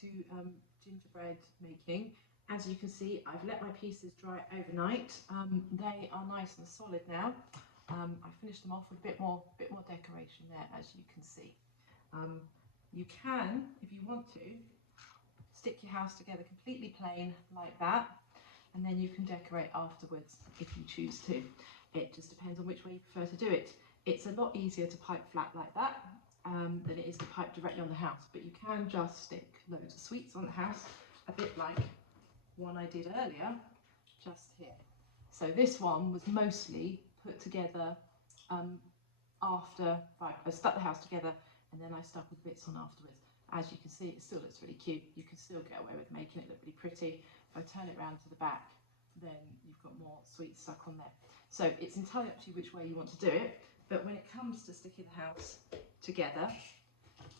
to gingerbread making. As you can see, I've let my pieces dry overnight. They are nice and solid now. I finished them off with a bit more decoration there, as you can see. You can, if you want to, stick your house together completely plain like that, and then you can decorate afterwards if you choose to. It just depends on which way you prefer to do it. It's a lot easier to pipe flat like that than it is to pipe directly on the house, but you can just stick loads of sweets on the house, a bit like one I did earlier, just here. So this one was mostly put together after I stuck the house together, and then I stuck with bits on afterwards. As you can see, it still looks really cute. You can still get away with making it look really pretty. If I turn it around to the back, then you've got more sweets stuck on there. So it's entirely up to you which way you want to do it. But when it comes to sticking the house together,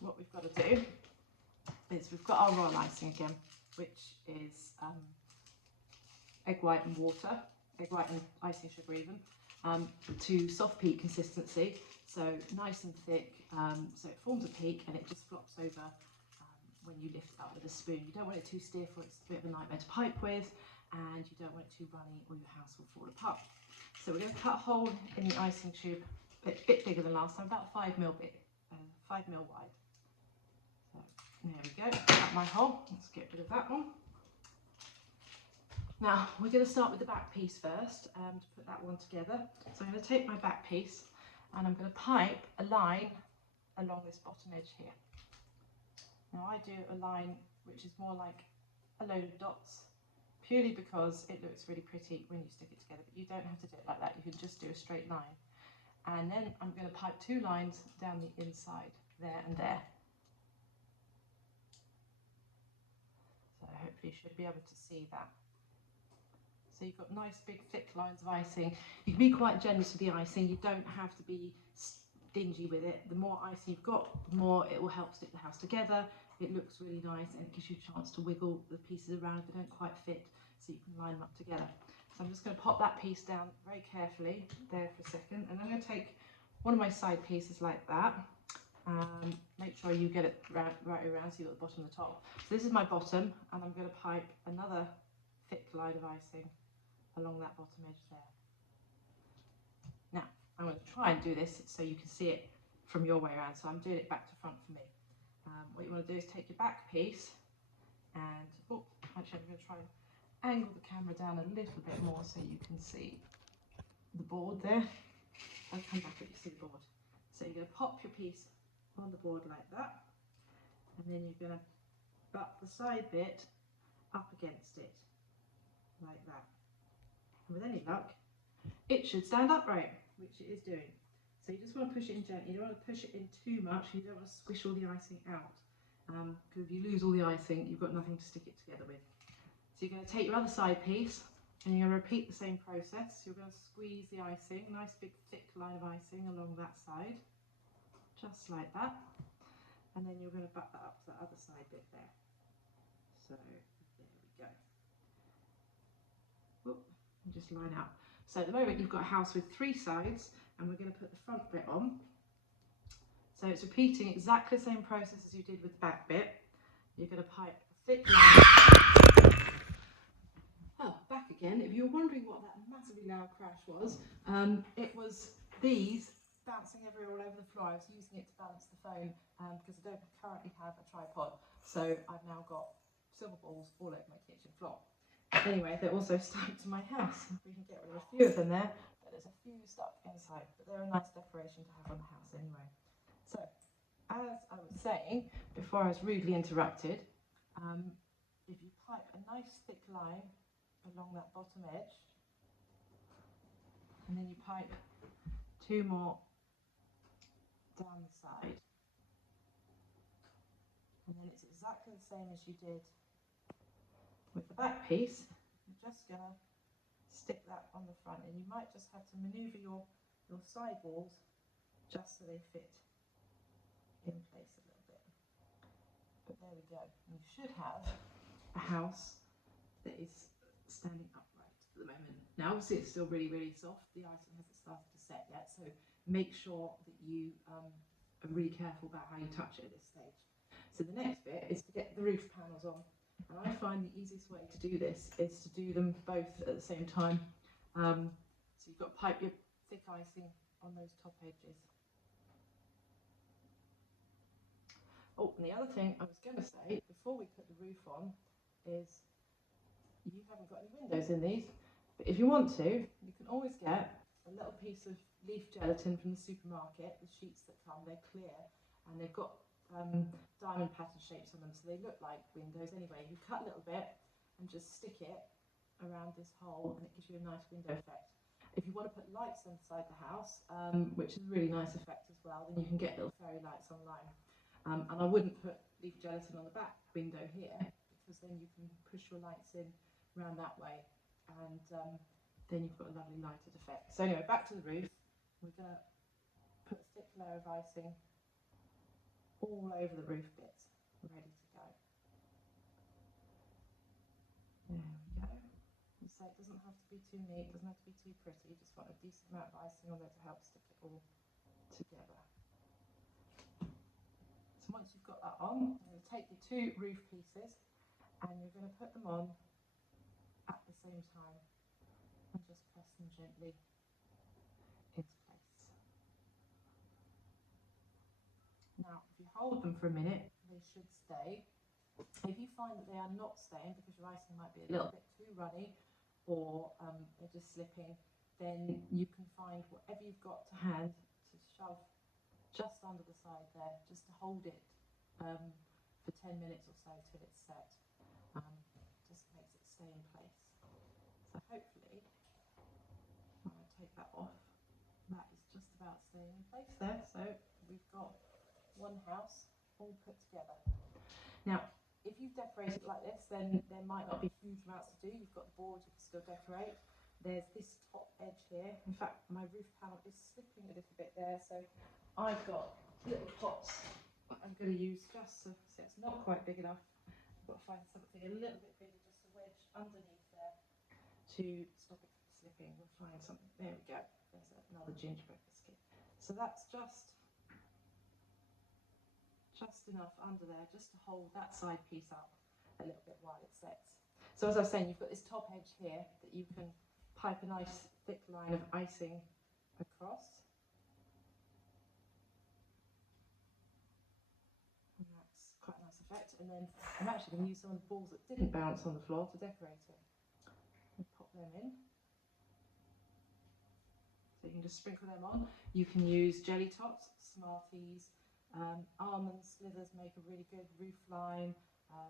what we've got to do is we've got our royal icing again, which is egg white and water, egg white and icing sugar even, to soft peak consistency, so nice and thick, so it forms a peak and it just flops over when you lift it up with a spoon. You don't want it too stiff or it's a bit of a nightmare to pipe with, and you don't want it too runny or your house will fall apart. So we're going to cut a hole in the icing tube, a bit bigger than last time, about 5 mil big, 5 mil wide. So there we go, cut my hole. Let's get rid of that one. Now we're going to start with the back piece first to put that one together. So I'm going to take my back piece and I'm going to pipe a line along this bottom edge here. Now I do a line which is more like a load of dots, purely because it looks really pretty when you stick it together, but you don't have to do it like that. You can just do a straight line. And then I'm going to pipe 2 lines down the inside, there and there. So hopefully you should be able to see that. So you've got nice big thick lines of icing. You can be quite generous with the icing. You don't have to be stingy with it. The more icing you've got, the more it will help stick the house together. It looks really nice and it gives you a chance to wiggle the pieces around if they don't quite fit, so you can line them up together. So I'm just going to pop that piece down very carefully there for a second, and I'm going to take one of my side pieces like that. Make sure you get it right around so you've got the bottom and the top. So this is my bottom, and I'm going to pipe another thick line of icing along that bottom edge there. Now I'm going to try and do this so you can see it from your way around, so I'm doing it back to front for me. What you want to do is take your back piece and, oh, actually I'm going to try and angle the camera down a little bit more so you can see the board there. I'll come back if you see the board. So you're going to pop your piece on the board like that, and then you're going to butt the side bit up against it like that. And with any luck, it should stand upright, which it is doing. So you just want to push it in gently. You don't want to push it in too much. You don't want to squish all the icing out, because if you lose all the icing, you've got nothing to stick it together with. So you're going to take your other side piece and you're going to repeat the same process. You're going to squeeze the icing, nice big thick line of icing along that side, just like that. And then you're going to butt that up to the other side bit there. So there we go. Whoop, and just line up. So at the moment you've got a house with 3 sides, and we're going to put the front bit on. So it's repeating exactly the same process as you did with the back bit. You're going to pipe a thick line. Oh, back again. If you're wondering what that massively loud crash was, it was these bouncing everywhere all over the floor. I was using it to balance the phone because I don't currently have a tripod. So I've now got silver balls all over my kitchen floor. Anyway, they're also stuck to my house. We can get rid of a few of them there, but there's a few stuck inside. But they're a nice decoration to have on the house anyway. So, as I was saying before I was rudely interrupted, if you pipe a nice thick line along that bottom edge, and then you pipe 2 more down the side, and then it's exactly the same as you did with the back piece. You're just going to stick that on the front, and you might just have to manoeuvre your side walls just so they fit in place a little bit. But there we go. You should have a house that is standing upright at the moment. Now obviously it's still really, really soft. The icing hasn't started to set yet, so make sure that you are really careful about how you touch it at this stage. So the next bit is to get the roof panels on. And I find the easiest way to do this is to do them both at the same time. So you've got to pipe your thick icing on those top edges. Oh, and the other thing I was going to say before we put the roof on is you haven't got any windows in these, but if you want to, you can always get a little piece of leaf gelatin from the supermarket, the sheets that come, they're clear, and they've got diamond pattern shapes on them, so they look like windows anyway. You cut a little bit and just stick it around this hole, and it gives you a nice window effect. If you want to put lights inside the house, which is a really nice effect as well, then you can get little fairy lights online. And I wouldn't put leaf gelatin on the back window here, because then you can push your lights in around that way, and then you've got a lovely lighted effect. So anyway, back to the roof. We're going to put a thick layer of icing all over the roof bits, ready to go. There we go. So it doesn't have to be too neat, it doesn't have to be too pretty, you just want a decent amount of icing on there to help stick it all together. So once you've got that on, you're going to take your two roof pieces and you're going to put them on at the same time and just press them gently into place. Now, if you hold them for a minute, they should stay. If you find that they are not staying because your icing might be a little bit too runny or they're just slipping, then you can find whatever you've got to hand to shove just under the side there, just to hold it for 10 minutes or so till it's set. Just makes it stay in place. So hopefully, I'm going to take that off. That is just about staying in place there. So we've got one house all put together. Now, if you've decorated like this, then there might not be huge amounts to do. You've got the board, you can still decorate. There's this top edge here. In fact, my roof panel is slipping a little bit there, so I've got little pots I'm going to use just so it's not quite big enough. I've got to find something a little bit bigger just to wedge underneath there to stop it from slipping. We'll find something. There we go. There's another gingerbread biscuit. So that's just enough under there just to hold that side piece up a little bit while it sets. So as I was saying, you've got this top edge here that you can pipe a nice thick line of icing across. And that's quite a nice effect. And then I'm actually going to use some of the balls that didn't bounce on the floor to decorate it. And pop them in. So you can just sprinkle them on. You can use jelly tots, Smarties, almond slithers make a really good roof line,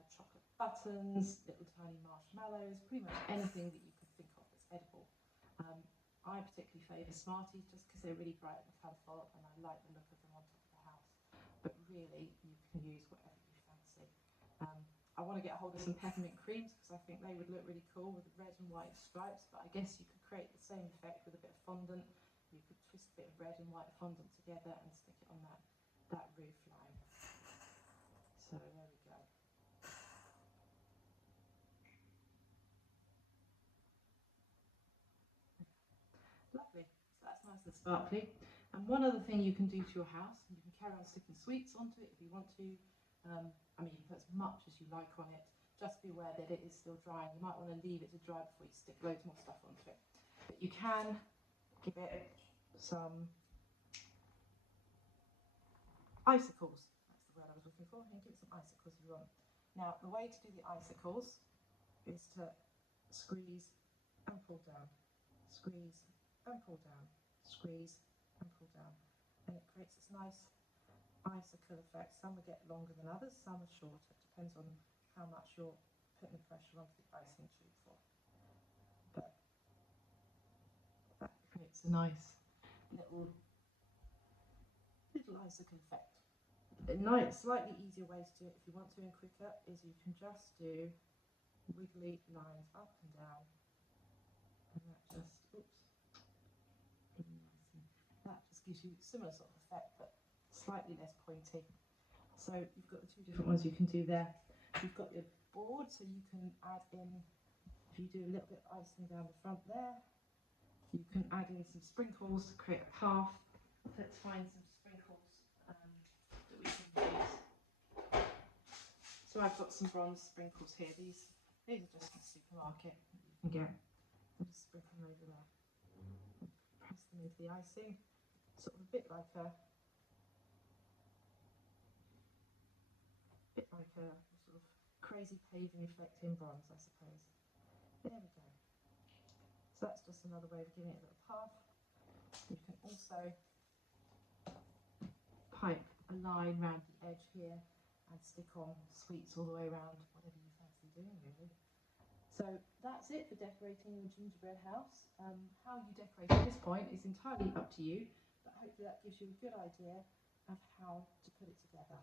chocolate buttons, little tiny marshmallows, pretty much anything that you can think of that's edible. I particularly favour Smarties just because they're really bright and colourful and I like the look of them on top of the house. But really, you can use whatever you fancy. I want to get hold of some peppermint creams because I think they would look really cool with the red and white stripes, but I guess you could create the same effect with a bit of fondant. You could twist a bit of red and white fondant together and stick it on that roof line. So there we go. Lovely. So that's nice and sparkly. And one other thing you can do to your house, you can carry on sticking sweets onto it if you want to. I mean, you can put as much as you like on it. Just be aware that it is still drying. You might want to leave it to dry before you stick loads more stuff onto it. But you can give it some icicles. That's the word I was looking for. You can give it some icicles if you want. Now, the way to do the icicles is to squeeze and pull down, squeeze and pull down, squeeze and pull down. And it creates this nice icicle effect. Some will get longer than others, some are shorter. It depends on how much you're putting the pressure onto the icing tube for. But that creates a nice little icicle effect. A nice, slightly easier way to do it if you want to and quicker is you can just do wiggly lines up and down, and that just, that just gives you a similar sort of effect but slightly less pointy. So you've got the two different ones you can do there. You've got your board, so you can add in, if you do a little bit of icing down the front there, you can add in some sprinkles to create a calf. Let's find some sprinkles that we can use. So I've got some bronze sprinkles here. These are just from the supermarket that you can get. I'll just sprinkle them over there. Press them into the icing, sort of a bit like a sort of crazy paving effect in bronze, I suppose. There we go. So that's just another way of giving it a little path. You can also pipe a line round the edge here and stick on sweets all the way around, whatever you fancy doing really. So that's it for decorating your gingerbread house. How you decorate at this point is entirely up to you, but hopefully that gives you a good idea of how to put it together.